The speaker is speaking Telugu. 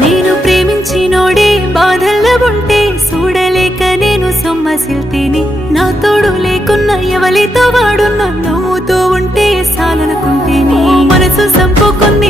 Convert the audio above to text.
నేను ప్రేమించినోడే బాధల్లో ఉంటే చూడలేక నేను సొమ్మసిల్తేని నా తోడు లేకున్న ఎవలితో వాడున్న నవ్వుతూ ఉంటే సాలనుకుంటేని మనసు సంపుకుంది